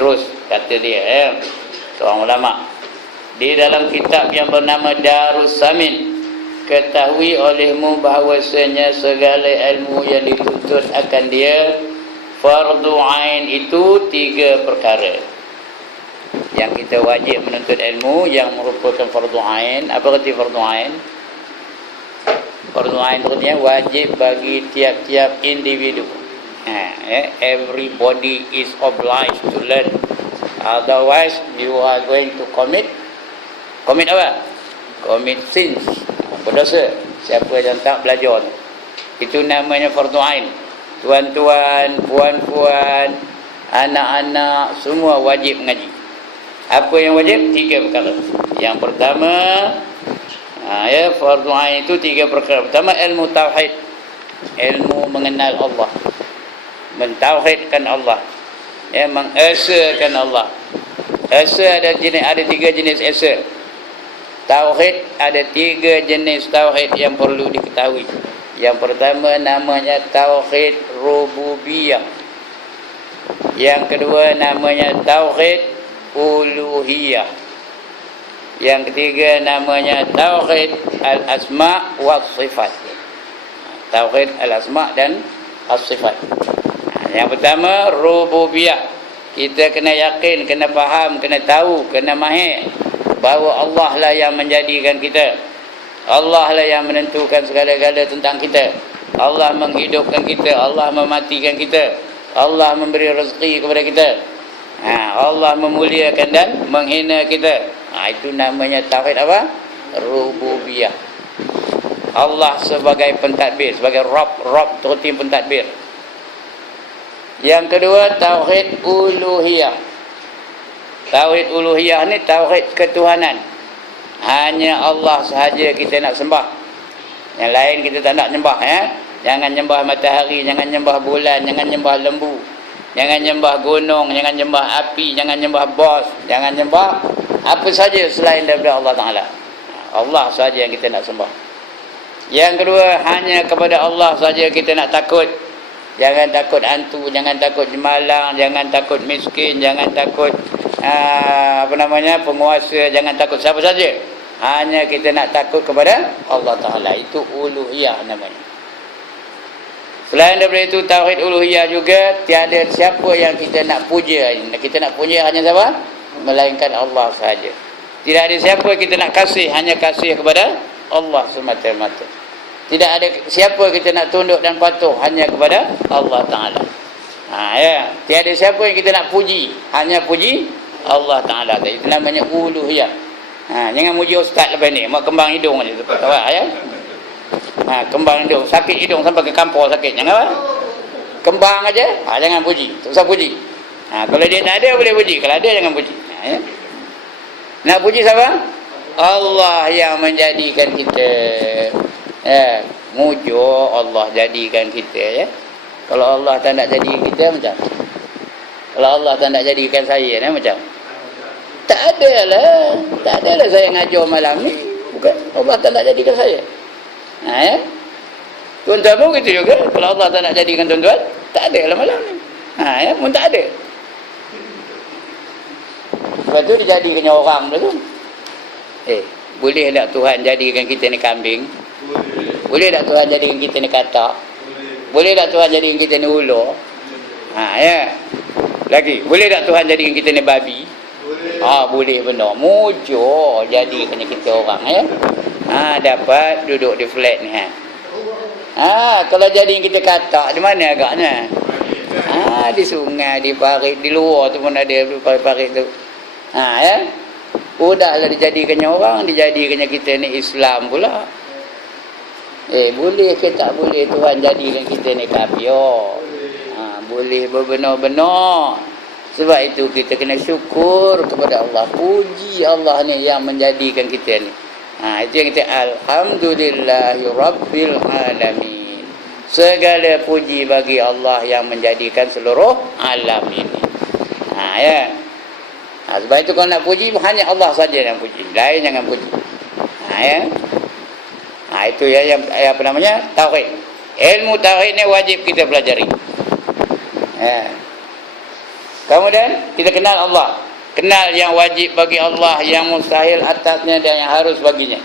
Terus kata dia seorang ulama di dalam kitab yang bernama Darus Samin, ketahui olehmu bahawasanya segala ilmu yang dituntut akan dia fardu ain itu 3 perkara yang kita wajib menuntut ilmu yang merupakan fardu ain. Apa arti fardu ain? Fardu ain artinya wajib bagi tiap-tiap individu. Everybody is obliged to learn, otherwise you are going to commit apa? Commit sins, berdosa siapa yang tak belajar. Itu namanya fardu ain. Tuan-tuan, puan-puan, anak-anak semua wajib mengaji. Apa yang wajib? 3 perkara. Yang pertama, fardu ain itu 3 perkara. Pertama, ilmu tauhid, ilmu mengenal Allah, mentauhidkan Allah, mengesakan Allah. Esa ada 3 jenis esa. Tauhid ada 3 jenis tauhid yang perlu diketahui. Yang pertama namanya tauhid rububiyah. Yang kedua namanya tauhid uluhiyah. Yang ketiga namanya tauhid al-asma' wa sifat. Tauhid al-asma' dan as-sifat. Yang pertama rububiyah. Kita kena yakin, kena faham, kena tahu, kena mahir bahawa Allah lah yang menjadikan kita. Allah lah yang menentukan segala-gala tentang kita. Allah menghidupkan kita, Allah mematikan kita, Allah memberi rezeki kepada kita, Allah memuliakan dan menghina kita. Itu namanya tauhid apa? Rububiyah. Allah sebagai pentadbir, sebagai Rabb tertim pentadbir. Yang kedua tauhid uluhiyah. Tauhid uluhiyah ni tauhid ketuhanan. Hanya Allah sahaja kita nak sembah. Yang lain kita tak nak nyembah. Jangan nyembah matahari, jangan nyembah bulan, jangan nyembah lembu, jangan nyembah gunung, jangan nyembah api, jangan nyembah bos, jangan nyembah apa saja selain daripada Allah Ta'ala. Allah sahaja yang kita nak sembah. Yang kedua, hanya kepada Allah sahaja kita nak takut. Jangan takut hantu, jangan takut jemalang, jangan takut miskin, jangan takut penguasa, jangan takut siapa saja. Hanya kita nak takut kepada Allah Ta'ala. Itu uluhiyah namanya. Selain daripada itu tauhid uluhiyah juga, tiada siapa yang kita nak puja. Kita nak puja hanya siapa? Melainkan Allah sahaja. Tidak ada siapa kita nak kasih, hanya kasih kepada Allah semata-mata. Tidak ada siapa kita nak tunduk dan patuh, hanya kepada Allah Ta'ala. Tiada siapa yang kita nak puji, hanya puji Allah Ta'ala. Itu namanya uluhiyah. Jangan muji ustaz lepas ni, mak kembang hidung ni, tahu tak ya? Kembang hidung, sakit hidung sampai ke kampur sakit. Jangan apa? Kembang aja, jangan puji, tak usah puji. Kalau dia tak ada boleh puji, kalau ada jangan puji. Nak puji siapa? Allah yang menjadikan kita. Mujo Allah jadikan kita. Kalau Allah tak nak jadikan kita macam? Kalau Allah tak nak jadikan saya macam? Tak adalah saya ngajar malam ni. Bukan Allah tak nak jadikan saya. Tuan-tuan pun gitu juga. Kalau Allah tak nak jadikan tuan-tuan, tak adalah malam ni. Pun tak ada. Lepas tu dijadikannya orang tu. Boleh tak Tuhan jadikan kita ni kambing? Boleh tak Tuhan jadikan kita ni katak? Boleh tak Tuhan jadikan kita ni ular? Lagi, boleh tak Tuhan jadikan kita ni babi? Boleh benar. Mujo jadikannya kita orang dapat duduk di flat ni. Kalau jadikan kita katak, di mana agaknya? Di sungai, di parit, di luar tu pun ada parit-parit tu. Udahlah dijadikannya orang, dijadikannya kita ni Islam pula. Boleh ke tak boleh Tuhan jadikan kita ni kafir? Boleh berbenar-benar. Sebab itu kita kena syukur kepada Allah. Puji Allah ni yang menjadikan kita ni. Itu yang kita alhamdulillahi rabbil alamin. Segala puji bagi Allah yang menjadikan seluruh alam ini. Sebab itu kalau nak puji hanya Allah saja yang puji, lain jangan puji. Itu yang apa namanya? Tauhid. Ilmu tauhid ni wajib kita pelajari. Kemudian kita kenal Allah. Kenal yang wajib bagi Allah, yang mustahil atasnya dan yang harus baginya.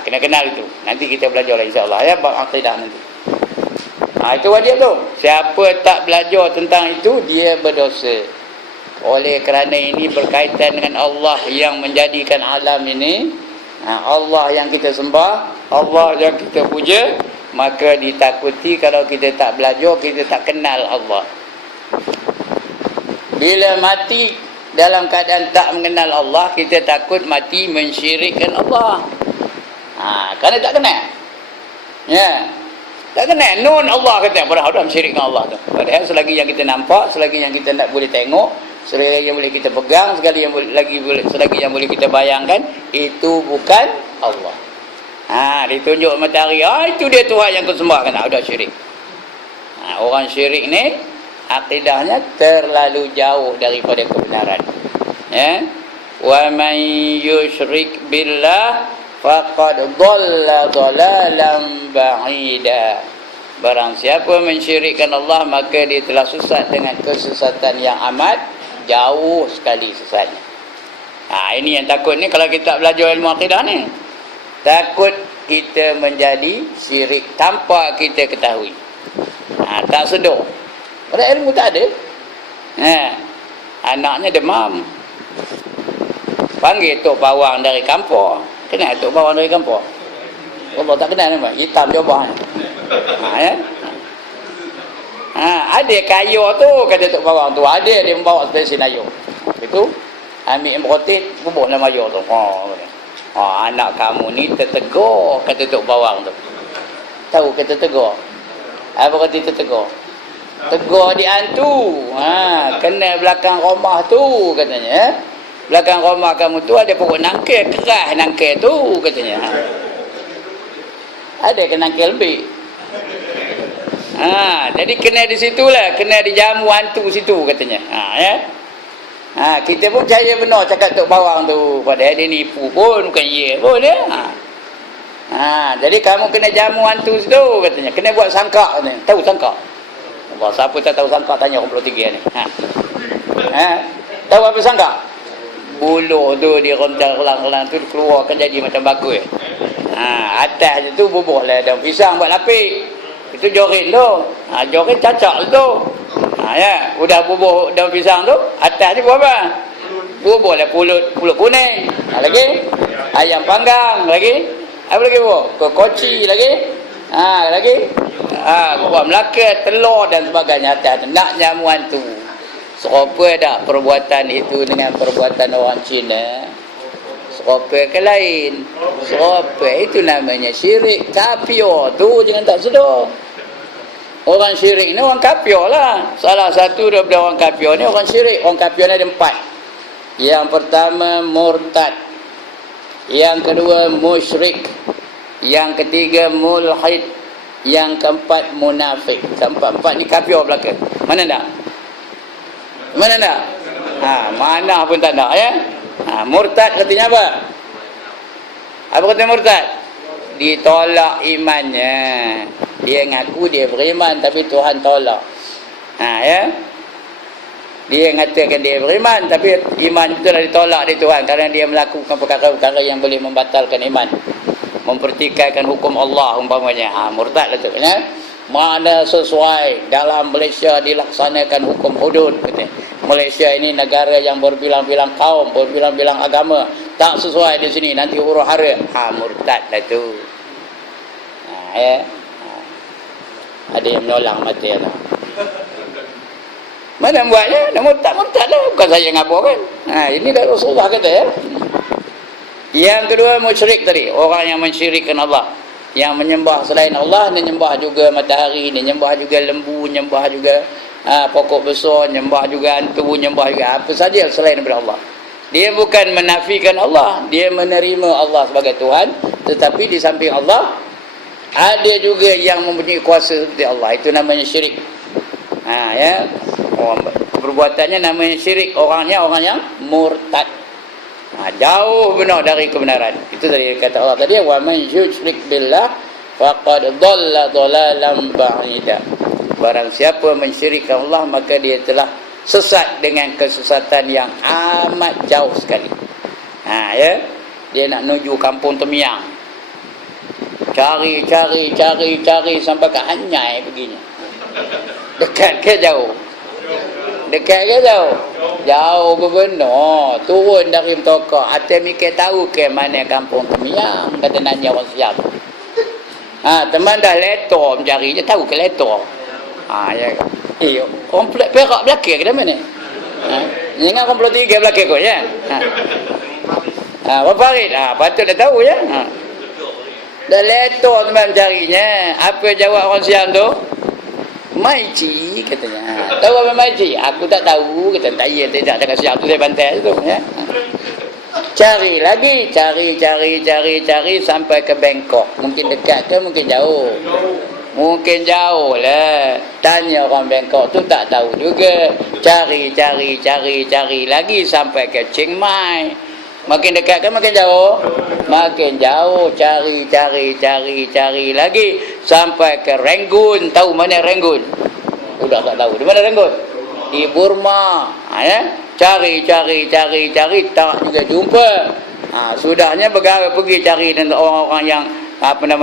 Kena kenal itu. Nanti kita belajar lah insya-Allah ya, bab akidah nanti. Itu wajib tu. Siapa tak belajar tentang itu, dia berdosa. Oleh kerana ini berkaitan dengan Allah yang menjadikan alam ini, Allah yang kita sembah, Allah yang kita puja, maka ditakuti kalau kita tak belajar, kita tak kenal Allah. Bila mati dalam keadaan tak mengenal Allah, kita takut mati mensyirikkan Allah. Kerana tak kenal. Ya. Tak kenal. Nun Allah kata, padahal mensyirikkan Allah tu. Padahal selagi yang kita nampak, selagi yang kita nak boleh tengok, selagi yang boleh kita pegang, selagi yang boleh kita bayangkan, itu bukan Allah. Ditunjuk matahari, itu dia Tuhan yang kau sembah, kan? Dah syirik. Orang syirik ni akidahnya terlalu jauh daripada kebenaran. Ya. Wa man yusyrik billah faqad dhalla dhalalan ba'ida. Barang siapa mensyirikkan Allah, maka dia telah sesat dengan kesesatan yang amat jauh sekali sesatnya. Ini yang takut ni kalau kita tak belajar ilmu akidah ni. Takut kita menjadi syirik tanpa kita ketahui. Tak sedar. Padahal ilmu tak ada. Anaknya demam. Panggil Tok Bawang dari kampung. Kenal Tok Bawang dari kampung? Allah tak kenal nama. Hitam jawabah. Ada kayu tu, kata Tok Bawang tu. Ada dia membawa spesies ayu. Itu ambil emrotit, bubuh dalam ayu tu. Anak kamu ni tertegur, kata Tok Bawang tu. Tahu kata tegur? Apa kata tertegur? Tegur di hantu. Kena belakang rumah tu, katanya. Belakang rumah kamu tu ada pokok nangkil, keras nangkil tu, katanya. Ada ke nangkil lebih. Jadi kena di situlah, kena di jamu hantu situ, katanya. Kita pun percaya benar cakap Tok Bawang tu. Padahal dia nipu pun, bukan ya pun dia. Jadi kamu kena jamu hantu situ, katanya. Kena buat sangka, katanya. Tahu sangka? Allah, siapa tak tahu sangka, tanya 23 ni. Tahu apa sangka? Buluh tu dia rontal-kelang-kelang tu keluar kan jadi macam bakul. Atas tu bubuh lah daun pisang buat lapik. Itu jorin tu. Jorin cacak tu. Ya, udah bubuh daun pisang tu, atas ni buat apa? Bubuh lah pulut kuning. Lagi ayam panggang lagi. Apa lagi bubuh? Koci lagi. Lagi. Buat Melaka, telur dan sebagainya atas. Nak jamuan tu. Serupa tak perbuatan itu dengan perbuatan orang Cina? Serupa ke lain? Serupa itu namanya syirik. Kafir tu jangan tak sedar. Orang syirik ni orang kafir lah. Salah satu daripada orang kafir ni orang syirik. Orang kafir ni ada 4. Yang pertama murtad. Yang kedua musyrik. Yang ketiga mulhid. Yang keempat munafik. Keempat-empat ni kafir belaka. Mana tak? Mana tak? Mana pun tak nak ya. Murtad katanya apa? Apa kata murtad? Ditolak imannya. Dia ngaku dia beriman tapi Tuhan tolak. Ya. Dia mengatakan dia beriman tapi iman itu dah ditolak di Tuhan kerana dia melakukan perkara-perkara yang boleh membatalkan iman. Mempertikaikan hukum Allah umpamanya. Murtad lah tu ya. Mana sesuai dalam Malaysia dilaksanakan hukum hudud, katanya. Malaysia ini negara yang berbilang-bilang kaum, berbilang-bilang agama. Tak sesuai di sini, nanti huru hara. Murtad lah tu. Ya. Ada yang menolak mati lah. Mana buatnya? Murtad lah. Bukan saya ngapa kan. Ini dah Rasulullah kata ya. Yang kedua musyrik tadi. Orang yang mensyirikkan Allah. Yang menyembah selain Allah, menyembah juga matahari, menyembah juga lembu, menyembah juga pokok besar, menyembah juga hantu, menyembah juga apa saja selain daripada Allah. Dia bukan menafikan Allah, dia menerima Allah sebagai Tuhan, tetapi di samping Allah ada juga yang mempunyai kuasa seperti Allah. Itu namanya syirik. Ya. Perbuatannya namanya syirik, orangnya orang yang murtad. Jauh benar dari kebenaran. Itu tadi kata Allah tadi, wa man yusyrik billah faqad dhalla dhalalan ba'ida. Barang siapa mensyirikkan Allah, maka dia telah sesat dengan kesesatan yang amat jauh sekali. Ya, dia nak menuju kampung Temiang, cari sampai ke Hanyai begini. Dekat ke jauh? Dekat ke jauh? Jauh benar. Turun dari Mtokok, hati mikir tahu ke mana kampung Temiang, kata nanya orang siap. Teman dah letor mencari, dia tahu ke letor. Ya. Orang Perak belakang ke mana? Jangan orang Pulau Tiga belakang kot ya. Orang Farid, patut dah tahu ya. Dah letor teman mencarinya. Apa jawab orang siam tu? Maici katanya. Tahu apa Maici? Aku tak tahu. Kata tak ya, tidak cakap siap tu saya bantai tu ya. Cari lagi, cari sampai ke Bangkok. Mungkin dekat ke mungkin jauh. Mungkin jauh lah. Tanya orang Bangkok tu tak tahu juga. Cari lagi sampai ke Chiang Mai. Makin dekat ke makin jauh? Makin jauh. Cari lagi sampai ke Rangoon. Tahu mana Rangoon? Sudah tak tahu. Di mana Rangoon? Di Burma. Ya? Cari tak juga jumpa. Sudahnya bergawe pergi cari dengan orang-orang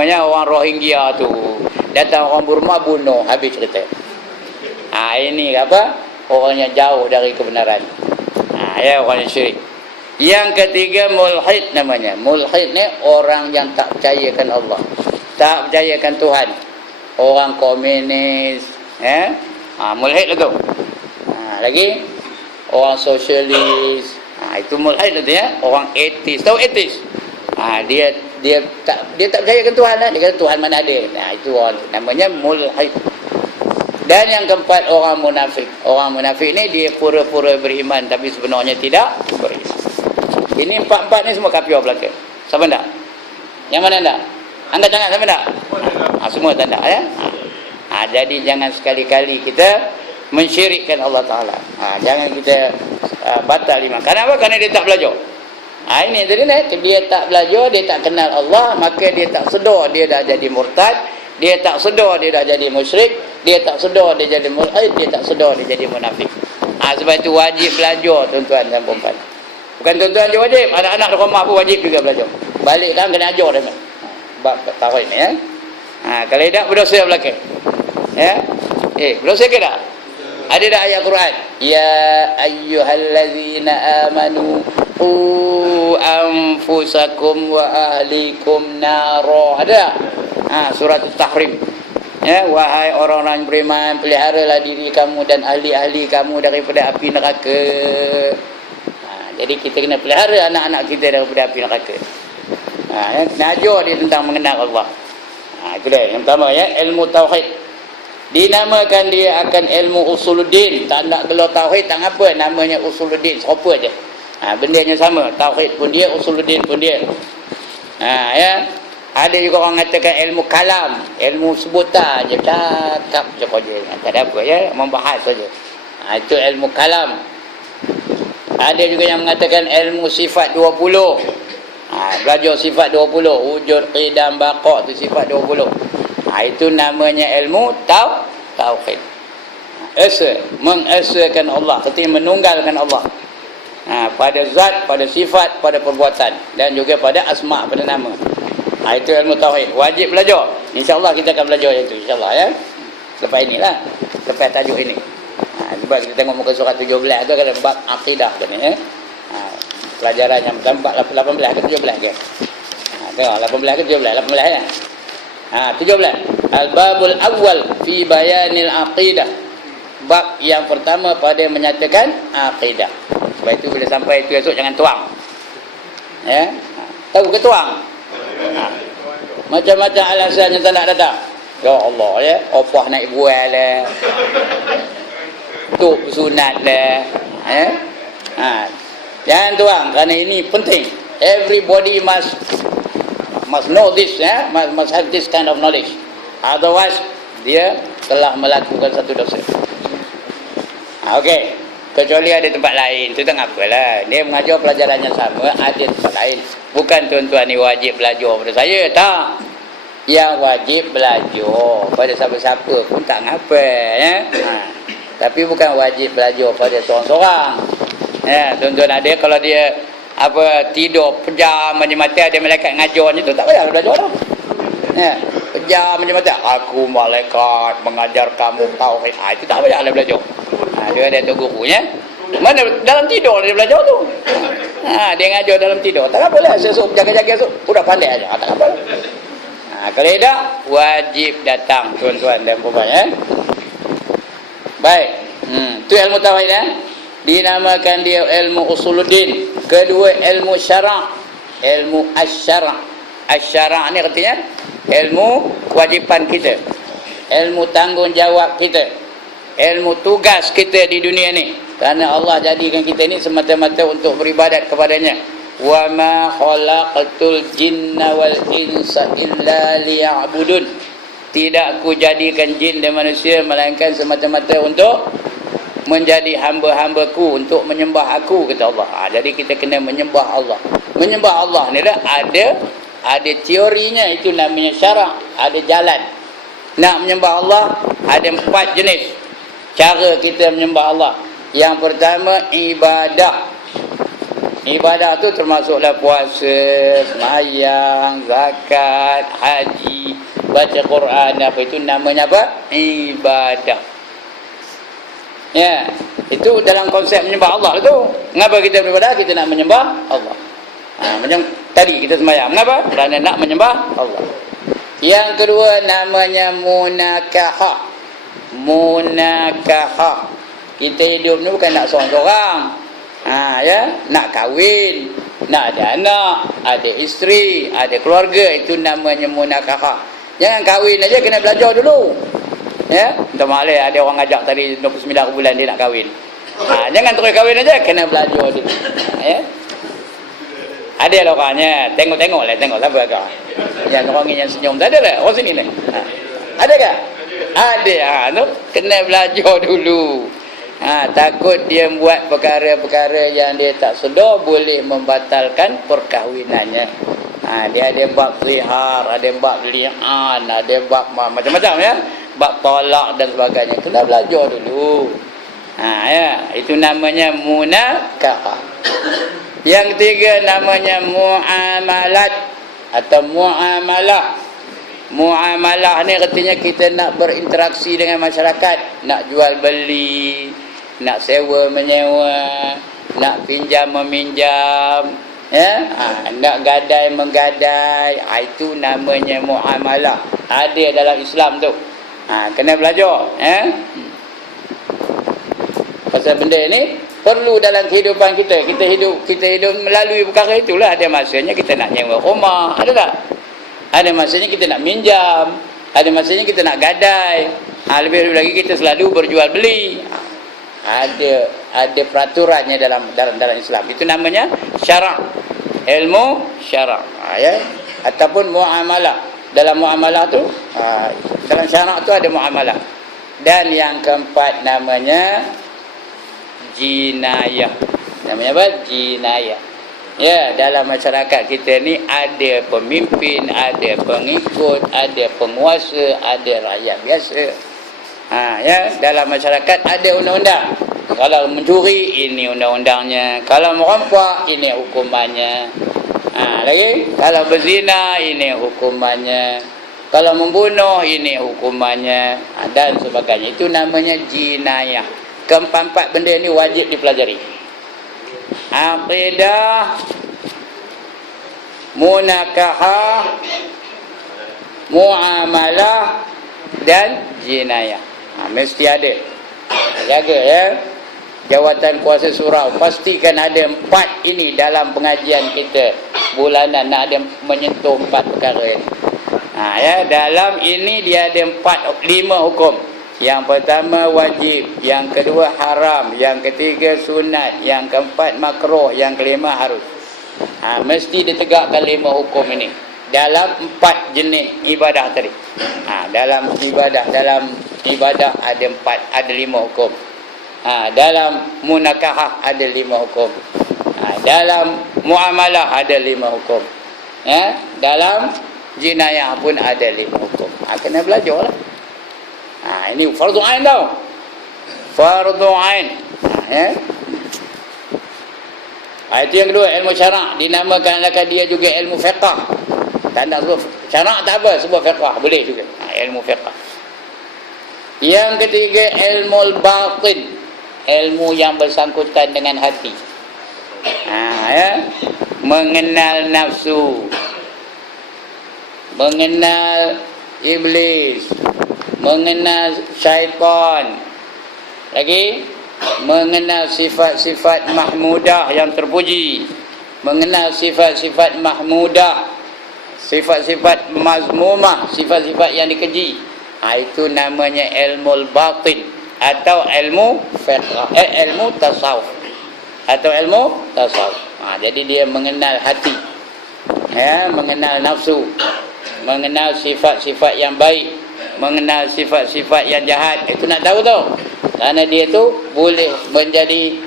yang orang Rohingya tu. Datang orang Burma bunuh, habis cerita. Ini apa? Orang yang jauh dari kebenaran. Ya, orang yang syirik. Yang ketiga mulhid namanya. Mulhid ni orang yang tak percayakan Allah, tak percayakan Tuhan. Orang komunis, ya. Mulhid tu. Lagi orang sosialis, itu mulhid tu ya. Orang etis, tahu etis? Dia tak percayakan Tuhan lah. Dia kata Tuhan mana ada. Itu orang namanya mulhid. Dan yang keempat orang munafik. Orang munafik ni dia pura-pura beriman tapi sebenarnya tidak beriman. Ini empat-empat ni semua kafir belaka. Siapa tak? Yang mana tak? Angkat tangan siapa tak? Semua tak ada ya. Jadi jangan sekali-kali kita mensyirikkan Allah Ta'ala. Jangan kita batal iman. Kenapa? Kerana dia tak belajar. Ini tadi dia tak belajar, dia tak kenal Allah, maka dia tak sedar dia dah jadi murtad, dia tak sedar dia dah jadi musyrik, dia tak sedar dia jadi mulhid, dia tak sedar dia jadi munafik. Sebab itu wajib belajar tuan-tuan dan puan-puan. Bukan tuan-tuan je wajib, anak-anak di rumah pun wajib juga belajar. Balik kan kena ajar dia. Bab tauhid ni ya. Kalau tidak berdosa belaka. Ya. Berdosa ke tak? Ada dah ayat Quran? Ya ayyuhallazina amanu qu anfusakum wa ahlikum nara. Ada? Surah At-Tahrim. Ya, wahai orang-orang beriman, peliharalah diri kamu dan ahli-ahli kamu daripada api neraka. Jadi kita kena pelihara anak-anak kita daripada api neraka. Kena ajar dia tentang mengenal Allah. Itu dia. Yang pertama ya, ilmu tauhid. Dinamakan dia akan ilmu usuluddin. Tak nak gelar tauhid, tak apa. Namanya usuluddin. Serupa je. Bendanya sama. Tauhid pun dia, usuluddin pun dia. Ya. Ada juga orang mengatakan ilmu kalam. Ilmu sebutan je. Cakap je kau je. Tak ada apa ya. Membahas saja. Itu ilmu kalam. Ada juga yang mengatakan ilmu sifat 20. Belajar sifat 20. Wujud, qidam, baqa' tu sifat 20. Itu namanya ilmu tauhid. Mengesakan Allah, artinya menunggalkan Allah. Pada zat, pada sifat, pada perbuatan dan juga pada asma', pada nama. Itu ilmu tauhid. Wajib belajar. InsyaAllah kita akan belajar itu. InsyaAllah ya. Lepas inilah. Lepas tajuk ini. Sebab kita tengok muka surat 17 tu ada bab akidah tu ni ya. Pelajaran yang pertama 18 ke 17 ke? Tengok 18 ke 17? 18 ya. 17. Al-babul awal fi bayanil aqidah. Bab yang pertama pada menyatakan akidah. Sebab itu bila sampai itu esok jangan tuang. Ya. Tahu ke tuang? Macam-macam alasan yang tak nak datang. Ya Allah ya, opah naik buah lah. Tuk sunat lah. Ya. Jangan tuang kerana ini penting. Everybody must know this ya, must have this kind of knowledge. Otherwise dia telah melakukan satu dosa. Okey. Kecuali ada tempat lain, itu tak apalah. Dia mengajar pelajaran yang sama, ada tempat lain. Bukan tuan-tuan ni wajib belajar pada saya, tak. Yang wajib belajar pada siapa-siapa pun tak ngapa ya. Tapi bukan wajib belajar pada seorang-seorang. Ya, tuan-tuan ada kalau dia tidur pejam macam mata ada malaikat ngajarnya tu tak payah belajar dah. Ya, pejam macam mata aku malaikat mengajar kamu tauhid. Itu tak payahlah belajar. Dia ada tu gurunya. Mana dalam tidur dia belajar tu. Dia ngajar dalam tidur. Tak apalah, esok jaga-jaga esok sudah pandai aja. Tak apa. Kalau tidak wajib datang tuan-tuan dan puan ya. Baik. Tu ilmu tauhid ya. Dinamakan dia ilmu usuluddin. Kedua ilmu syara'. Ilmu asy-syara'. Asy-syara' ni artinya ilmu kewajipan kita. Ilmu tanggungjawab kita. Ilmu tugas kita di dunia ni. Kerana Allah jadikan kita ni semata-mata untuk beribadat kepadanya. Wa ma khalaqatul jinna wal insa illa liya'budun. Tidak aku jadikan jin dan manusia melainkan semata-mata untuk menjadi hamba-hambaku, untuk menyembah aku, kata Allah. Jadi kita kena menyembah Allah. Menyembah Allah ni dah ada teorinya, itu namanya syarak, ada jalan. Nak menyembah Allah ada 4 jenis cara kita menyembah Allah. Yang pertama ibadah. Ibadah tu termasuklah puasa, sembahyang, zakat, haji, baca Quran, apa itu namanya apa? Ibadah. Ya, itu dalam konsep menyembah Allah tu. Mengapa kita beribadah? Kita nak menyembah Allah. Macam tadi kita sembahyang. Mengapa? Kerana nak menyembah Allah. Yang kedua namanya munakahah. Munakahah. Kita hidup ni bukan nak seorang-seorang. Ya, nak kahwin, nak ada anak, ada isteri, ada keluarga, itu namanya munakahah. Jangan kahwin aja, kena belajar dulu. Ya, minta maaf ada orang ajak tadi 29 bulan dia nak kahwin. Jangan terus kahwin aja, kena belajar dulu. Ya. Ada lah orangnya, tengok-tengoklah, tengok siapa kau. Yang orang yang senyum tak ada lah, orang sini lah. Ada ke? Ada. Tu kena belajar dulu. Takut dia buat perkara-perkara yang dia tak sedar boleh membatalkan perkahwinannya. Dia ada bab zihar, ada bab li'an, ada bab macam-macam ya. Bab talak dan sebagainya. Kena belajar dulu. Ya, itu namanya munakahah. Yang ketiga namanya muamalat atau muamalah. Muamalah ni artinya kita nak berinteraksi dengan masyarakat, nak jual beli, nak sewa menyewa, nak pinjam meminjam, ya, nak gadai menggadai, itu namanya muamalah. Ada dalam Islam tu. Kena belajar, ya. Pasal benda ni perlu dalam kehidupan kita. Kita hidup melalui perkara itulah. Ada masanya kita nak nyewa rumah, ada tak? Ada masanya kita nak minjam, ada masanya kita nak gadai. Lebih-lebih lagi kita selalu berjual beli. Ada peraturannya dalam Islam. Itu namanya syarak. Ilmu syarak. Ya. Ataupun muamalah. Dalam muamalah tu, dalam syarak tu ada muamalah. Dan yang keempat namanya jinayah. Namanya apa? Jinayah. Ya, dalam masyarakat kita ni ada pemimpin, ada pengikut, ada penguasa, ada rakyat biasa. Ya, dalam masyarakat ada undang-undang. Kalau mencuri, ini undang-undangnya. Kalau merampak, ini hukumannya. Lagi, kalau berzina, ini hukumannya. Kalau membunuh, ini hukumannya. Dan sebagainya. Itu namanya jinayah. Keempat-empat benda ni wajib dipelajari. Aqidah, munakahah, muamalah dan jinayah. Mesti ada. Jaga ya. Jawatan kuasa surau pastikan ada 4 ini dalam pengajian kita bulanan. Nak ada menyentuh 4 perkara ini. Ya, dalam ini dia ada 5 hukum. Yang pertama wajib, yang kedua haram, yang ketiga sunat, yang keempat makruh, yang kelima harus. Mesti ditegakkan 5 hukum ini dalam 4 jenis ibadah tadi. Dalam ibadah ada 5 hukum. Dalam munakahah ada 5 hukum. Dalam muamalah ada 5 hukum. Ya, dalam jinayah pun ada 5 hukum. Kena belajarlah. Ini fardu ain tau. fardu ain. Ya. Itu yang kedua, ilmu syarak. Dinamakan dia juga ilmu fiqh. Tak nak sebut syarak tak apa, sebut fiqh boleh juga. Ilmu fiqh. Yang ketiga, ilmu batin. Ilmu yang bersangkutan dengan hati. Ya. Mengenal nafsu, mengenal iblis, mengenal syaitan, lagi mengenal sifat-sifat mahmudah yang terpuji, mengenal sifat-sifat mahmudah, sifat-sifat mazmumah, sifat-sifat yang dikeji. Itu namanya ilmu batin atau ilmu fiqh, ilmu tasawuf atau ilmu tasawuf. Jadi dia mengenal hati, ya, mengenal nafsu, mengenal sifat-sifat yang baik, mengenal sifat-sifat yang jahat. Itu nak tahu tau, kerana dia tu boleh menjadi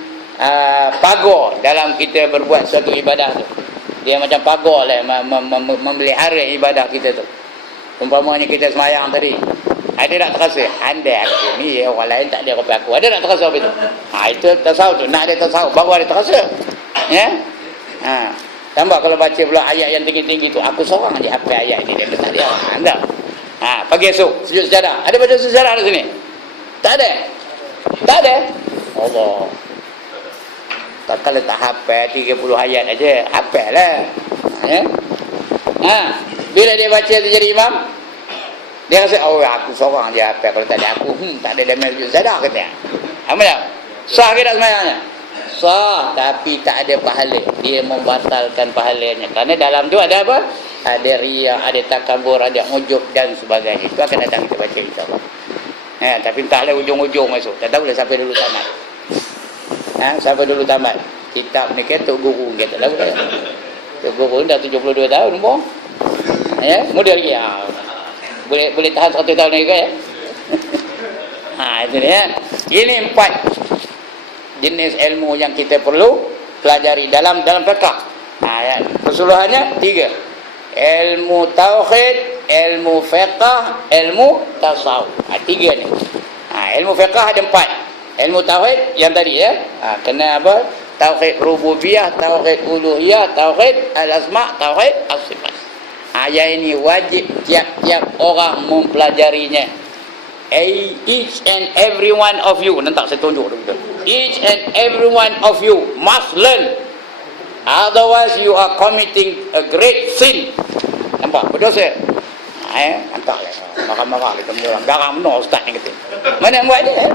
pagar dalam kita berbuat suatu ibadah tu. Dia macam pagar lah, memelihara ibadah kita tu. Umpamanya kita semayang tadi, ada tak terasa? Andai aku ni, orang lain tak ada kopi aku, ada tak terasa apa itu? Itu tasawuf tu, nak ada tasawuf baru ada terasa. Ya. Tambah kalau baca pula ayat yang tinggi-tinggi tu, aku seorang je hafal ayat ni, dia tak ada. Anda. Pagi esok sujud sejadah. Ada baca sujud sejadah di sini? Tak ada. Tak ada. Allah. Tak, kalau tak hafal 30 ayat aja, hafal lah. Ya. Bila dia baca dia jadi imam, dia rasa aku seorang je hafal, kalau tak ada aku, tak ada damai sujud sejadah kata. Apa tak? Sah ke tak semayangnya? Sah, tapi tak ada pahala. Dia membatalkan pahalanya. Kerana dalam tu ada apa? Ada riya, ada takabur, ada ujub dan sebagainya. Itu akan datang kita baca insyaAllah. Tapi entahlah ujung-ujung masuk. Tak tahulah sampai dulu tamat. Sampai dulu tamat. Kitab ni kata guru, kita tahu dah. Tok guru dah 72 tahun umur. Ya, muda lagi. Boleh tahan 100 tahun lagi ke ya? Itu dia. Ini 4 jenis ilmu yang kita perlu pelajari dalam fiqh. Keseluruhannya 3. Ilmu tauhid, ilmu fiqh, ilmu tasawuf. 3 ni. Ilmu fiqh ada 4. Ilmu tauhid yang tadi ya. Kena apa? Tauhid rububiyah, tauhid uluhiyah, tauhid al-asma, tauhid as-sifat. Yang ini wajib tiap-tiap orang mempelajarinya. Each and every one of you, nanti saya tunjuk dulu. Each and every one of you must learn, otherwise you are committing a great sin. Nampak? Berdosa. Nampak lah. Marah-marah kita orang. Garang benar ustaz ni kata. Mana yang buat dia?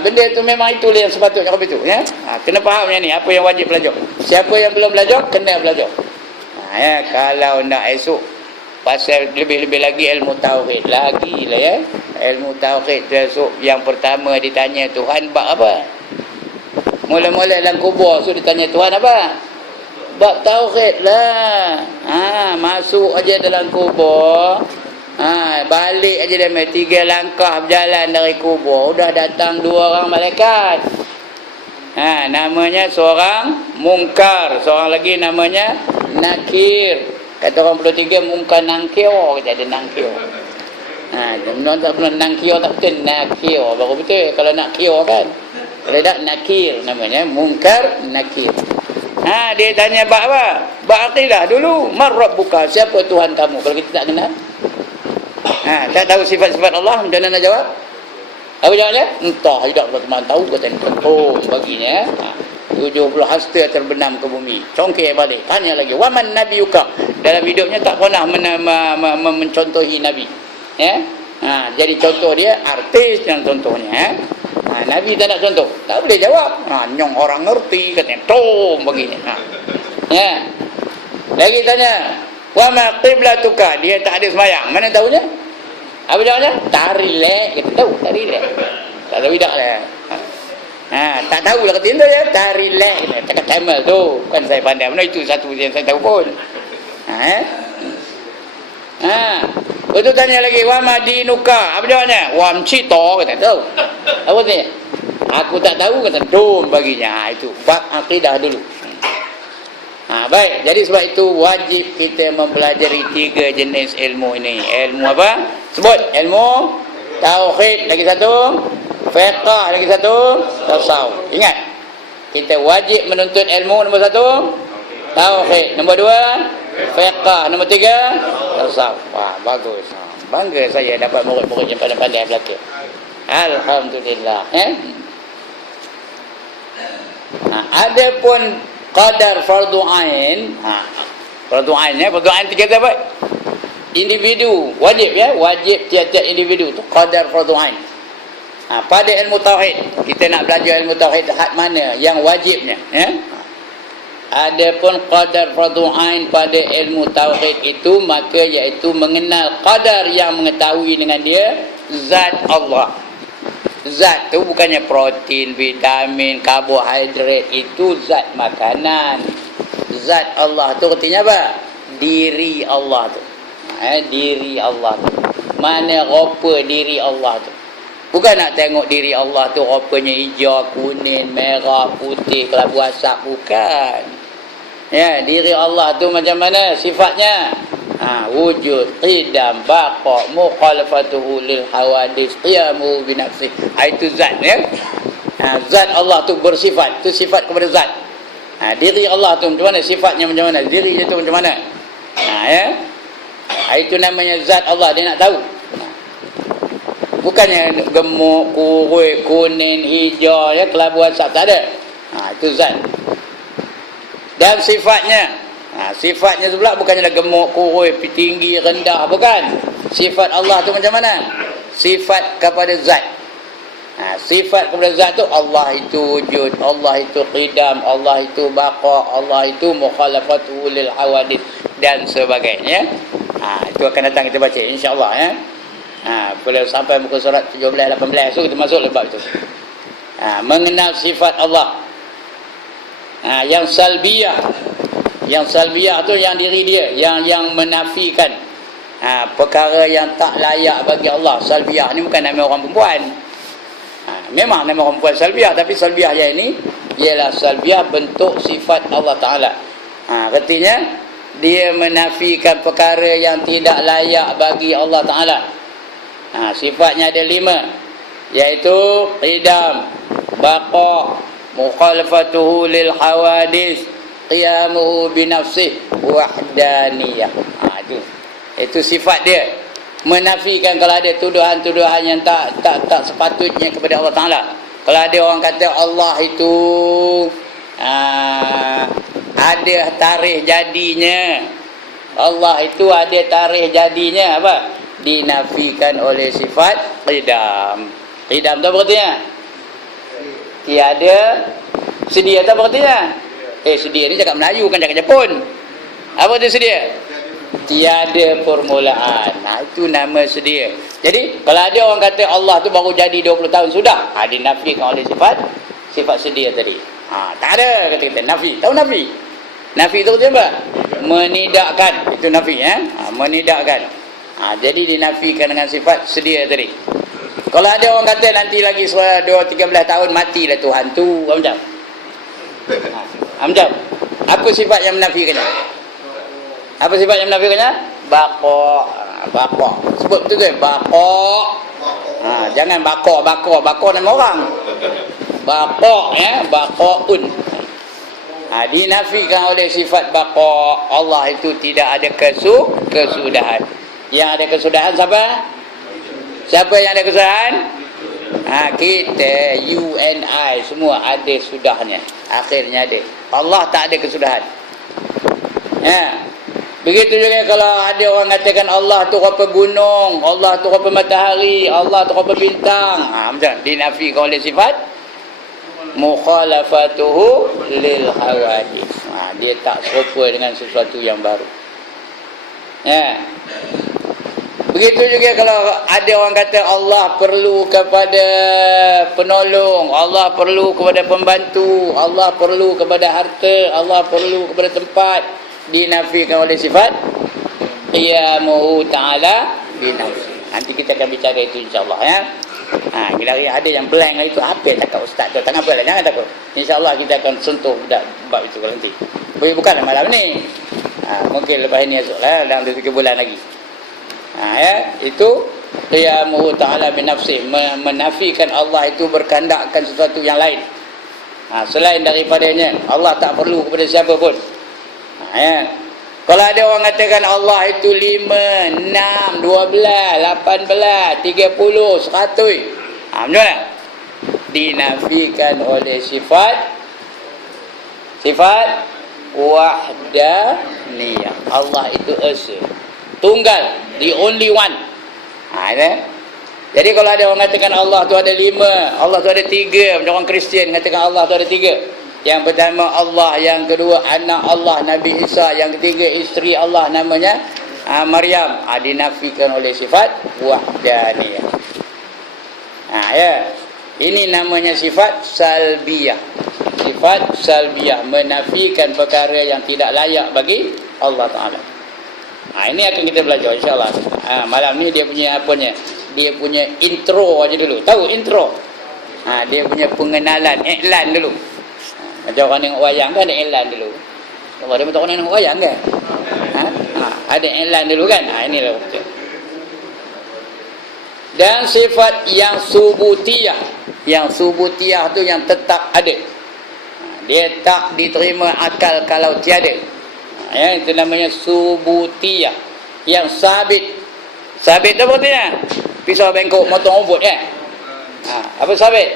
Benda tu memang itulah yang sepatutnya kau betul. Ya? Kena faham yang ni, apa yang wajib belajar. Siapa yang belum belajar, kena belajar. Kalau nak esok pasal lebih-lebih lagi ilmu tauhid lagi lah ya. Ilmu tauhid esok yang pertama ditanya Tuhan bab apa? Mula-mula dalam kubur so ditanya Tuhan apa? Bab tauhid lah. Masuk aja dalam kubur. Balik aja dia 3 langkah berjalan dari kubur udah datang 2 orang malaikat. Namanya seorang mungkar, seorang lagi namanya nakir. Kata orang 23 muka nangkio, kita ada nangkio. Jangan tak pernah nangkio tak betul, nakir baru betul. Kalau nakir kan, kalau tak nakir namanya mungkar nakir. Dia tanya bab apa? Bab akidah dulu. Man rabbuka, siapa Tuhan kamu? Kalau kita tak kenal, tak tahu sifat-sifat Allah, macam mana nak jawab? Apa jawabnya? Entah, tidak teman tahu kata ni. Baginya 70 hasta terbenam ke bumi. Congkir balik. Tanya lagi. Waman nabiyuka. Dalam hidupnya tak pernah mencontohi Nabi. Ya? Jadi contoh dia artis yang contohnya. Nabi tak nak contoh. Tak boleh jawab. Nyong orang ngerti. Katanya. Tom begini. Ya. Lagi tanya. Wama qiblatuka. Dia tak ada semayang. Mana tahunya? Apa jawabnya? Tarilek. Kita tahu. Tarilek. Tak tahu tidak lah. Tak tahu lah kata itu ya. Tarilek. Cakap Tamil tu. Bukan saya pandai. Mana itu satu yang saya tahu pun. Betul tanya lagi. Wa madinuka. Apa jawabnya? Wa mcito. Kata tahu. Apa tanya? Aku tak tahu. Kata dom baginya. Itu bab akidah dulu. Baik. Jadi sebab itu wajib kita mempelajari 3 jenis ilmu ini. Ilmu apa? Sebut. Ilmu tauhid. Lagi satu. fiqh, lagi satu tasawuf. Ingat, kita wajib menuntut ilmu. Nombor satu tauhid, nombor dua fiqh, nombor tiga tasawuf. Wah, bagus. Bangga saya dapat murid-murid yang pandai-pandai belakang. Alhamdulillah. Adapun qadar fardu ain, fardu ain tiga apa? Individu, wajib ya, wajib tiap-tiap individu tu qadar fardu ain. Pada ilmu tauhid, kita nak belajar ilmu tauhid had mana yang wajibnya, ya. Adapun qadar fardu ain pada ilmu tauhid itu, maka iaitu mengenal qadar yang mengetahui dengan dia zat Allah. Zat tu bukannya protein, vitamin, karbohidrat, itu zat makanan. Zat Allah tu artinya apa? Diri Allah tu. Diri Allah tu. Mana rupa diri Allah tu? Bukan nak tengok diri Allah tu rupanya hijau, kuning, merah, putih, kelabu asap, bukan. Ya, diri Allah tu macam mana sifatnya? Wujud, qidam, baqa, mukhalafatuhu lil hawadis, qiyamu bi nafsi. Itu zat ya. Zat Allah tu bersifat, tu sifat kepada zat. Diri Allah tu macam mana sifatnya, macam mana diri dia tu macam mana? Ya. Itu namanya zat Allah, dia nak tahu. Bukannya gemuk, kurus, kuning, hijau ya, kelabu asap, tak ada. Itu zat. Dan sifatnya, sifatnya tu pula bukannya gemuk, kurus, tinggi, rendah, bukan. Sifat Allah tu macam mana? Sifat kepada zat. Sifat kepada zat tu, Allah itu wujud, Allah itu qidam, Allah itu baqa, Allah itu mukhalafatu lil hawadith dan sebagainya. Itu akan datang kita baca insya-Allah ya. Bila sampai muka surat 17 18 tu kita masuk lepas itu. Mengenal sifat Allah. Yang salbiyah. Yang salbiyah tu yang diri dia, yang menafikan perkara yang tak layak bagi Allah. Salbiyah ni bukan nama orang perempuan. Memang nama orang perempuan salbiyah, tapi salbiyah yang ini ialah salbiyah bentuk sifat Allah Taala. Artinya dia menafikan perkara yang tidak layak bagi Allah Taala. Sifatnya ada 5, iaitu qidam, baqa, mukhalafatuhu lil hawadis, qiyamuhu bi nafsih, wahdaniyah. Itu sifat dia. Menafikan kalau ada tuduhan-tuduhan yang tak sepatutnya kepada Allah Taala. Kalau ada orang kata Allah itu ada tarikh jadinya, Allah itu ada tarikh jadinya, apa? Dinafikan oleh sifat qidam. Qidam tu apa artinya? Tiada sedia tu apa artinya? Sedia ni cakap Melayu, kan cakap Jepun. Apa tu sedia? Tiada permulaan. Itu nama sedia. Jadi kalau ada orang kata Allah tu baru jadi 20 tahun sudah, dinafikan oleh sifat sedia tadi. Tak ada kata-kata nafi. Tahu nafi? Nafi tu apa? Menidakkan. Itu nafi ya. Menidakkan. Jadi dinafikan dengan sifat sedia tadi. Kalau ada orang kata nanti lagi 13 tahun matilah Tuhan tu, macam macam apa sifat yang menafikannya? Apa sifat yang menafikannya? Baqa. Sebut betul tu, baqa. Jangan baqa nama orang. Baqa ya, baqaun. Dinafikan oleh sifat baqa. Allah itu tidak ada kesudahan. Yang ada kesudahan siapa? Siapa yang ada kesudahan? Kita, you and I, semua ada sudahnya. Akhirnya ada. Allah tak ada kesudahan. Begitu juga kalau ada orang katakan Allah tu rupa gunung, Allah tu rupa matahari, Allah tu rupa bintang. Macam dinafikan oleh sifat mukhalafatuhu lil hawadis. Dia tak serupa dengan sesuatu yang baru. Begitu juga kalau ada orang kata Allah perlu kepada penolong, Allah perlu kepada pembantu, Allah perlu kepada harta, Allah perlu kepada tempat, dinafikan oleh sifat qiyamuhu ta'ala binafsi. Nanti kita akan bicara itu insya-Allah ya. Kita ada yang blank lah itu. Apa yang cakap ustaz tu? Tak apa lah, jangan takut. Insya-Allah kita akan sentuh bab itu nanti. Bukan malam ni. Mungkin lepas ini esok lah, dalam 3 bulan lagi. Itu qiyamuhu ta'ala binafsih, menafikan Allah itu berkehendakkan sesuatu yang lain. Selain daripadanya, Allah tak perlu kepada siapa pun. Kalau ada orang katakan Allah itu 5, 6, 12, 18, 30, 100, macam mana? Dinafikan oleh sifat wahdaniyah. Allah itu esa, tunggal, the only one. Jadi kalau ada orang katakan Allah tu ada 5, Allah tu ada 3, macam orang Kristian katakan Allah tu ada 3. Yang pertama Allah, yang kedua anak Allah Nabi Isa, yang ketiga isteri Allah namanya Maryam. Dinafikan oleh sifat wahdaniyah. Ini namanya sifat salbiyah. Sifat salbiyah, menafikan perkara yang tidak layak bagi Allah Ta'ala. Ini akan kita belajar insyaAllah. Malam ni dia punya apanya, dia punya intro aja dulu. Tahu intro? Dia punya pengenalan, iklan dulu. Macam orang tengok wayang kan, ada iklan dulu. Kalau dia betul orang tengok wayang kan, ada iklan dulu kan. Inilah betul. Dan sifat yang subutiyah. Yang subutiyah tu yang tetap ada. Dia tak diterima akal kalau tiada. Itu namanya subutiyah. Yang sabit. Sabit tu berarti pisau bengkok motong rumput kan. Apa sabit?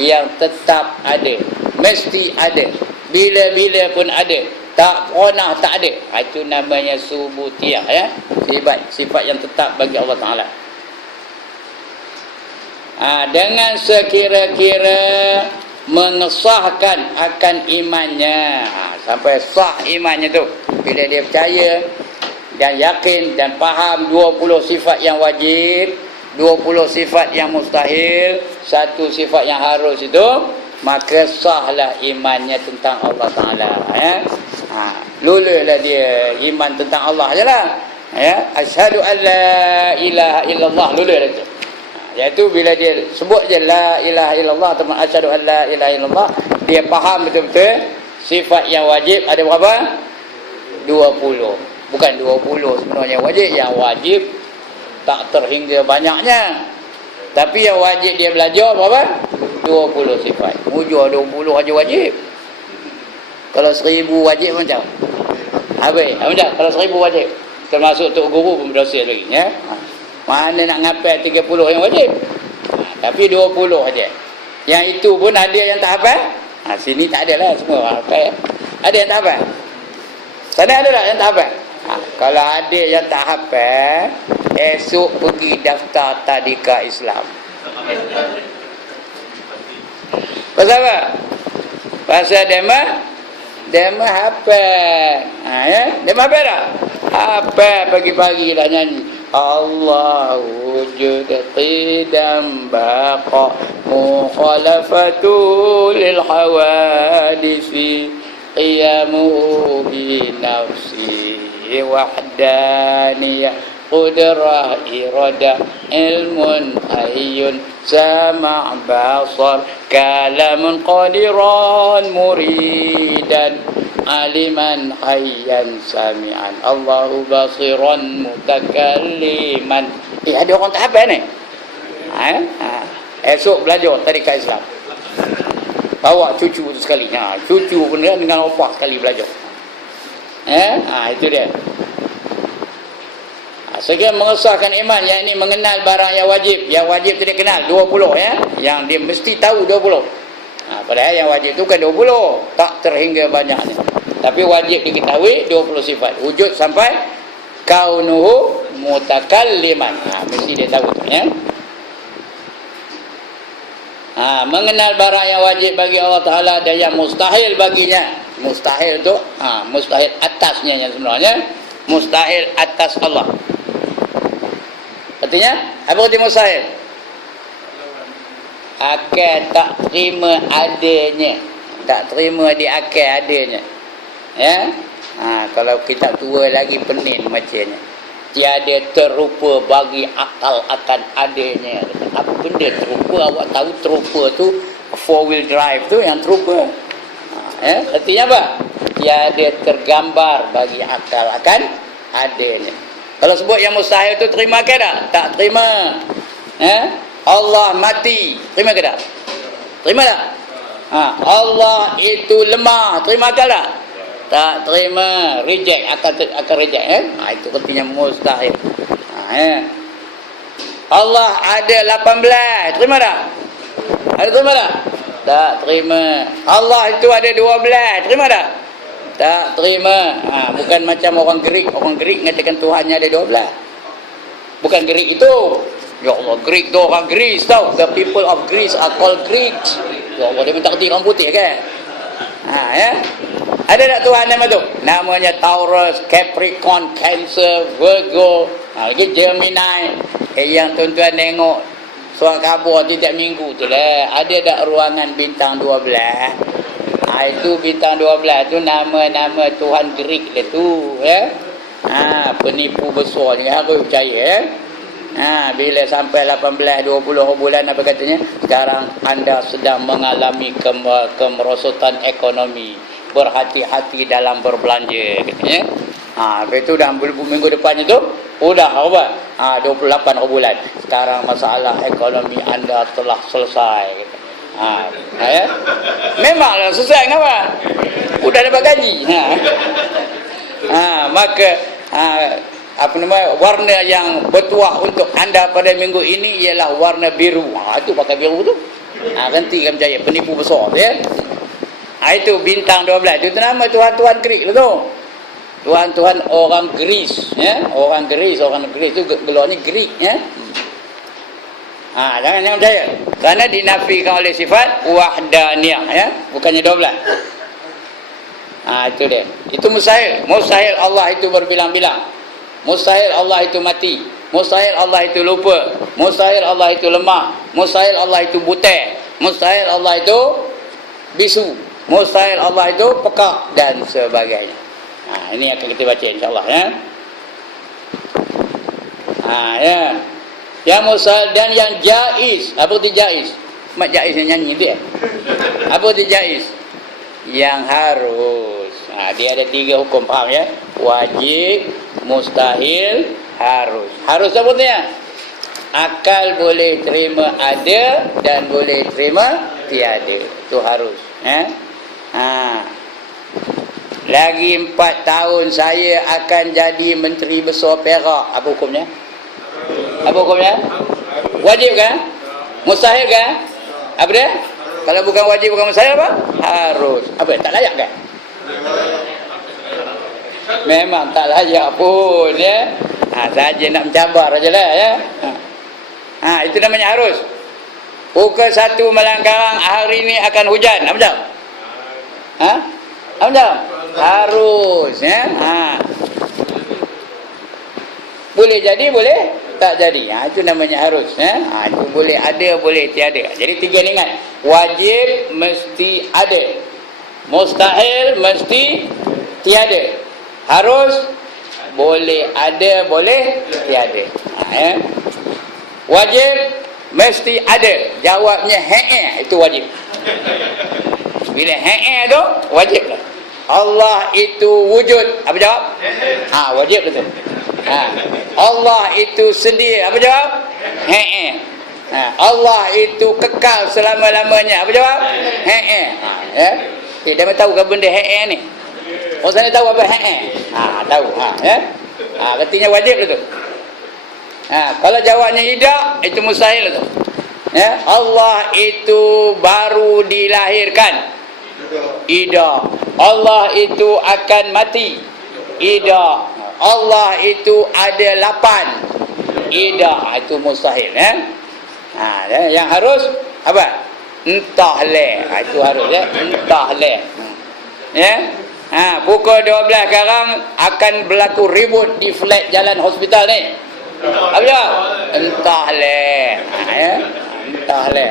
Yang tetap ada, mesti ada, bila-bila pun ada, tak pernah tak ada. Itu namanya subutiyah, sifat yang tetap bagi Allah Ta'ala. Dengan sekira-kira mengesahkan akan imannya, sampai sah imannya tu, bila dia percaya dan yakin dan faham 20 sifat yang wajib, 20 sifat yang mustahil, 1 sifat yang harus itu, maka sahlah imannya tentang Allah Ta'ala. Luluhlah dia iman tentang Allah je lah. Asyhadu an la ilaha illallah, luluhlah tu. Iaitu bila dia sebut je la ilaha illallah atau asyhadu an la ilaha illallah, dia faham betul-betul sifat yang wajib ada berapa? 20. Bukan 20 sebenarnya wajib, yang wajib tak terhingga banyaknya. Tapi yang wajib dia belajar berapa? 20 sifat. Mujur 20 aja wajib. Kalau 1000 wajib macam habis. Macam kalau 1000 wajib, termasuk tok guru pun berdosa lagi, Mana nak ngapal 30 yang wajib. Tapi 20 aja. Yang itu pun ada yang tak hafal. Sini tak ada lah, semua orang hafal. Ada yang tak hafal? Sana ada tak yang tak hafal? Kalau ada yang tak hafal, esok pergi daftar tadika Islam. Pasal apa? Pasal dema hafal. Dema hafal tak? Hafal pagi-pagi dah nyanyi. Allah wujud qidam baqa mukhalafatu lil hawadisi qiyamu bi nafsi wahdaniyah qudrah iradah ilmun hayyun sama' basar kalamun qadiran muridan aliman hayyan sami'an Allahu basiran mutakalliman. Ada orang tak hafal ni. Esok belajar tadika Islam. Bawa cucu tu sekali. Cucu pun dengan opah sekali belajar. Itu dia. Sekian mengesahkan iman, yang ini mengenal barang yang wajib. Yang wajib tu dia kenal 20 Yang dia mesti tahu 20. Padahal yang wajib tu kan 20, tak terhingga banyaknya. Tapi wajib diketahui 20 sifat. Wujud sampai kaunuhu mutakalliman. Mesti dia tahu tu mengenal barang yang wajib bagi Allah Ta'ala dan yang mustahil baginya. Mustahil tu mustahil atasnya yang sebenarnya. Mustahil atas Allah. Artinya apa arti mustahil? Akal tak terima adanya. Tak terima di akal adanya. Kalau kitab tua lagi pening macamnya. Tiada terupa bagi akal akan adanya. Apa benda terupa? Awak tahu terupa tu 4-wheel drive tu yang terupa. Artinya apa? Tiada tergambar bagi akal akan adanya. Kalau sebut yang mustahil tu terima ke tak? Tak terima. Allah mati, terima ke tak? Terima tak? Allah itu lemah, terima ke tak? Tak terima, reject, akan reject. Itu artinya mustahil. Allah ada 18, terima tak? Ada terima tak? Tak terima. Allah itu ada 12, terima tak? Tak terima. Bukan macam orang Greek. Orang Greek mengatakan Tuhannya ada 12. Bukan Greek itu. Ya Allah, Greek tu orang Greece tau. The people of Greece are called Greeks. Ya Allah, dia minta kerti orang putih kan? Ada tak Tuhan nama tu? Namanya Taurus, Capricorn, Cancer, Virgo, lagi Gemini. Yang tuan-tuan tengok surat khabar tiap minggu tu lah. Ada tak ruangan bintang 12? Itu bintang 12 tu nama-nama Tuhan Greek lah tu. Penipu besar ni harus percaya. Bila sampai 18, 20 bulan apa katanya? Sekarang anda sedang mengalami kemerosotan ekonomi. Berhati-hati dalam berbelanja katanya. Lepas tu dah minggu depan itu udah apa? 28 bulan. Sekarang masalah ekonomi anda telah selesai. Memanglah selesai kenapa? Udah dapat gaji. Maka apa nama, warna yang bertuah untuk anda pada minggu ini ialah warna biru. Itu pakai biru tu. Ganti kan percaya penipu besar ya. Itu bintang 12. Itu nama Tuhan-Tuhan Greek tu. Tuhan-Tuhan orang Greece ya. Orang Greece tu gelarnya Greek ya. Jangan percaya. Kerana dinafikan oleh sifat wahdaniyah ya, bukannya 12. Itu dia. Itu mustahil. Mustahil Allah itu berbilang-bilang. Mustahil Allah itu mati. Mustahil Allah itu lupa. Mustahil Allah itu lemah. Mustahil Allah itu buta. Mustahil Allah itu bisu. Mustahil Allah itu pekak dan sebagainya. Ini akan kita baca insya-Allah ya. Ya. Yang mustahil dan yang jaiz. Apa itu jaiz? Mak jaiz yang nyanyi dia. Apa itu jaiz? Yang harus. Dia ada 3 hukum, faham ya? Wajib, mustahil, harus. Harus apa dia? Akal boleh terima ada dan boleh terima tiada. Itu harus. Lagi 4 tahun saya akan jadi Menteri Besar Perak. Apa hukumnya? Apa hukumnya? Wajib kan? Mustahil kan? Apa dia? Kalau bukan wajib, bukan mustahil apa? Harus. Apa? Tak layak kan? Memang tak layak pun ya. Saja nak mencabar ajalah ya. Itu namanya harus. Pukul 1 malam Karang hari ini akan hujan. Apa jawab? Apa jawab? Harus ya. Boleh jadi, boleh tak jadi. Itu namanya harus ya. Itu boleh ada, boleh tiada. Jadi 3 ni ingat. Wajib mesti ada. Mustahil mesti tiada. Harus boleh ada, boleh tiada. Wajib mesti ada. Jawabnya itu wajib. Bila tu wajib lah. Allah itu wujud. Apa jawab? Wajib betul. Allah itu sedia. Apa jawab? Allah itu kekal selama-lamanya. Apa jawab? Dia tahu ke benda ni? Orang sana tahu apa tahu ya. Artinya wajib tu. Kalau jawabnya tidak, itu mustahil tu. Ya, Allah itu baru dilahirkan. Tidak. Allah itu akan mati. Tidak. Allah itu ada 8. Tidak. Itu mustahil ya. Yang harus apa? Entah leh. Itu harus ya. Entah leh. Ya. Pukul 12 sekarang akan berlaku ribut di flat jalan hospital ni. Apa dia? Entahlah. Entahlah.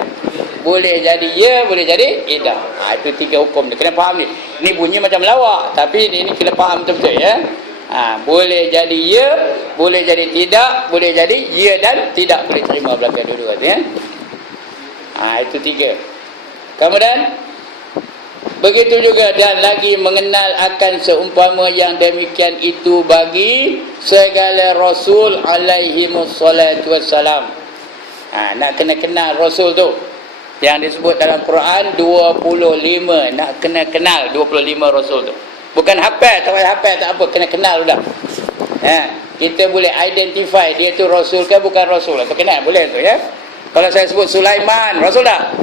Boleh jadi ya, boleh jadi tidak. Itu 3 hukum ni. Kena faham ni. Ni bunyi macam lawak, tapi ini kena faham betul-betul ya. Boleh jadi ya, boleh jadi tidak, boleh jadi ya dan tidak, boleh terima belakang dua-dua tu ya. Itu 3. Kemudian Begitu juga dan lagi mengenal akan seumpama yang demikian itu bagi segala Rasul alaihimus salatu wassalam. Nak kena kenal Rasul tu. Yang disebut dalam Quran 25. Nak kena kenal 25 Rasul tu. Bukan hafal, tak payah hafal tak apa, kena kenal dah. Kita boleh identify dia tu Rasul ke bukan Rasul. Tu kenal boleh tu ya. Kalau saya sebut Sulaiman, Rasul tak?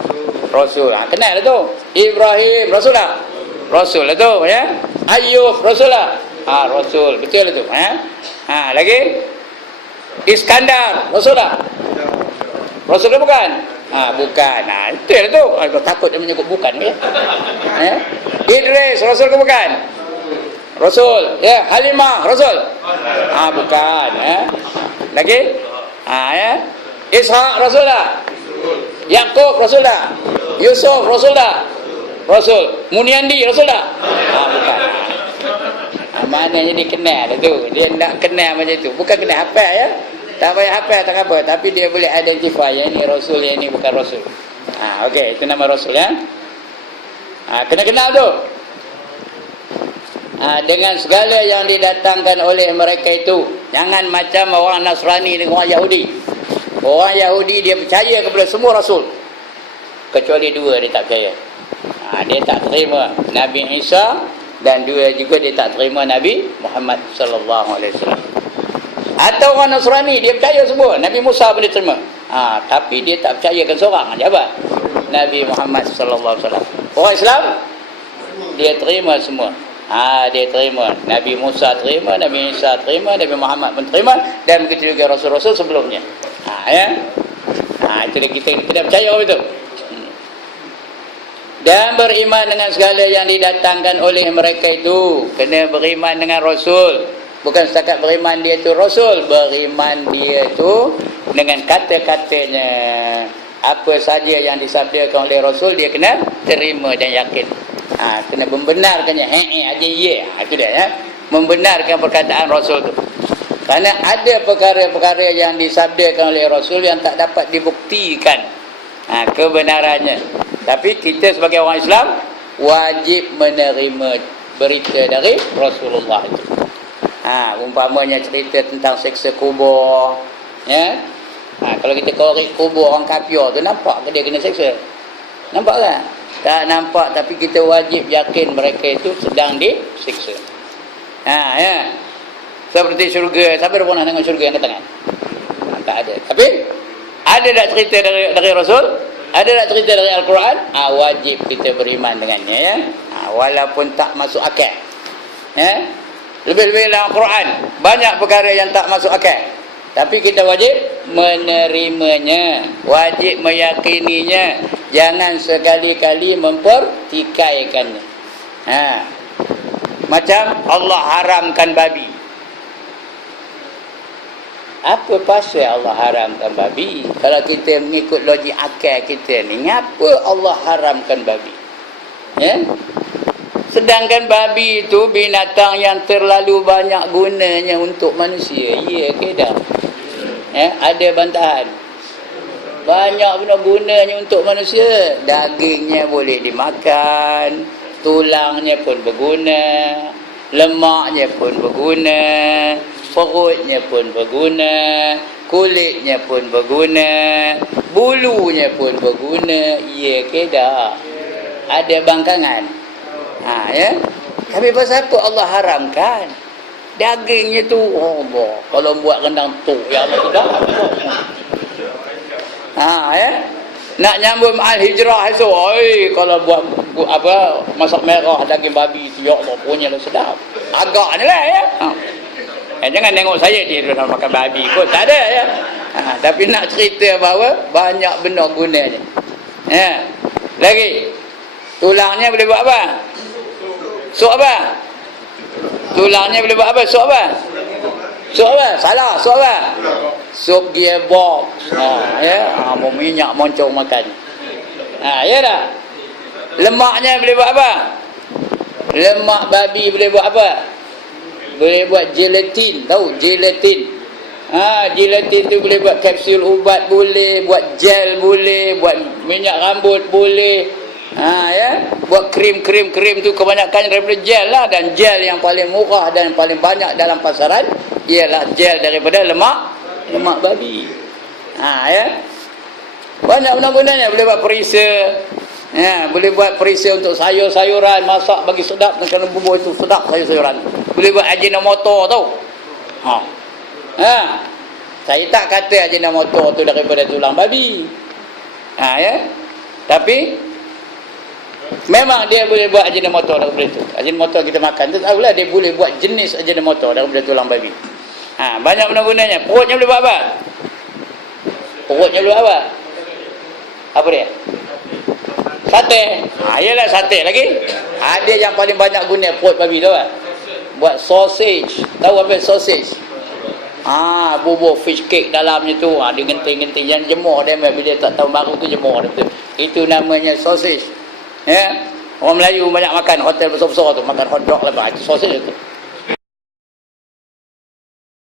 Rasul. Kenal lah tu. Ibrahim, Rasul tak? Rasul lah tu ya. Ayub, Rasul tak? Rasul. Betul lah tu ya. Lagi Iskandar, Rasul tak? Rasul ke bukan? Bukan. Betul lah tu. Takut dia menyebut bukan ke? Idris, Rasul ke bukan? Rasul. Ya, Halimah, Rasul. Bukan ya. Lagi? Ya. Ishaq, Rasul tak? Yaqub, Rasul tak? Yusuf, Rasul tak? Rasul. Muniandi, Rasul tak? Bukan. Maknanya dia kenal tu. Dia nak kenal macam tu. Bukan kena hafal ya. Tak payah hafal tak apa. Tapi dia boleh identify yang ini Rasul, yang ini bukan Rasul. Okey, itu nama Rasul ya. Kena kenal tu. Dengan segala yang didatangkan oleh mereka itu. Jangan macam orang Nasrani dengan orang Yahudi. Orang Yahudi dia percaya kepada semua Rasul. Kecuali dua dia tak percaya. Dia tak terima Nabi Isa dan dua juga dia tak terima Nabi Muhammad sallallahu alaihi wasallam. Atau orang Nasrani dia percaya semua, Nabi Musa boleh terima. Tapi dia tak percayakan seorang aja apa? Nabi Muhammad sallallahu alaihi wasallam. Orang Islam dia terima semua. Dia terima Nabi Musa terima, Nabi Isa terima, Nabi Muhammad pun terima dan begitu juga rasul-rasul sebelumnya. Itu dia kita percaya betul. Dan beriman dengan segala yang didatangkan oleh mereka itu. Kena beriman dengan Rasul. Bukan setakat beriman dia itu Rasul. Beriman dia itu dengan kata-katanya. Apa saja yang disabdakan oleh Rasul, dia kena terima dan yakin. Kena membenarkannya. Aja ye. Itu dia ya. Membenarkan perkataan Rasul itu. Kerana ada perkara-perkara yang disabdakan oleh Rasul yang tak dapat dibuktikan kebenarannya. Tapi kita sebagai orang Islam wajib menerima berita dari Rasulullah itu. Umpamanya cerita tentang seksa kubur, ya. Kalau kita korek kubur orang kafir tu, nampak ke dia kena seksa? Nampak tak? Tak nampak, tapi kita wajib yakin mereka itu sedang disiksa. Ya. Seperti syurga. Siapa dah pernah tengok syurga yang tangan? Tak ada. Tapi ada tak cerita dari Rasul? Ada tak cerita dari Al-Quran? Wajib kita beriman dengannya ya. Walaupun tak masuk akal. Ya. Lebih-lebih dalam Al-Quran banyak perkara yang tak masuk akal. Tapi kita wajib menerimanya, wajib meyakininya. Jangan sekali-kali mempertikaikannya. Macam Allah haramkan babi. Apa pasal Allah haramkan babi? Kalau kita mengikut logik akal kita ni, ngapa Allah haramkan babi? Ya? Sedangkan babi itu binatang yang terlalu banyak gunanya untuk manusia. Ya ke dah? Ya, ada bantahan. Banyak benar gunanya untuk manusia. Dagingnya boleh dimakan, tulangnya pun berguna, lemaknya pun berguna, perutnya pun berguna, kulitnya pun berguna, bulunya pun berguna. Ya ke dah? Ada bangkangan. Ya. Tapi pasal apa Allah haramkan? Dagingnya tu Allah. Kalau buat rendang tu ya Allah sudah. Ya. Nak nyambung ma'al hijrah esok. Kalau buat apa masak merah daging babi tu ya Allah punya lah sedap. Agaknya lah ya. Jangan tengok saya dia dah makan babi kot. Tak ada ya. Tapi nak cerita bahawa banyak benda gunanya. Ya. Lagi. Tulangnya boleh buat apa? Sup apa? Tulangnya boleh buat apa? Sup apa? Sup apa? Salah. Sup apa? Sup gearbox. Ya. Minyak moncong makan. Ya dah. Lemaknya boleh buat apa? Lemak babi boleh buat apa? Boleh buat gelatin. Tahu gelatin? Gelatin tu boleh buat kapsul ubat boleh, buat gel boleh, buat minyak rambut boleh. Ya, buat krim tu kebanyakan daripada gel lah, dan gel yang paling murah dan paling banyak dalam pasaran ialah gel daripada lemak babi. Ya. Banyak gunanya, boleh buat perisa. Ya, boleh buat perisa untuk sayur-sayuran, masak bagi sedap, dan kalau bumbu itu sedap sayur-sayuran. Boleh buat ajinomoto tau. Saya tak kata ajinomoto tu daripada tulang babi. Ya. Tapi memang dia boleh buat ajinomoto daripada itu. Ajinomoto kita makan tu tahulah dia boleh buat jenis ajinomoto daripada tulang babi. Banyak gunanya. Perutnya boleh buat apa? Perutnya boleh buat apa? Apa dia? Sate. Yalah sate lagi. Dia yang paling banyak guna perut babi tu kan. Buat sausage. Tahu apa sausage? Bubur fish cake dalamnya tu. Dia genting-genting yang jemur dia bila tak tahu baru tu jemur dia betul. Itu namanya sausage. Ya. Orang Melayu banyak makan hotel besar-besar tu, makan hot dog lah, itu sausage tu.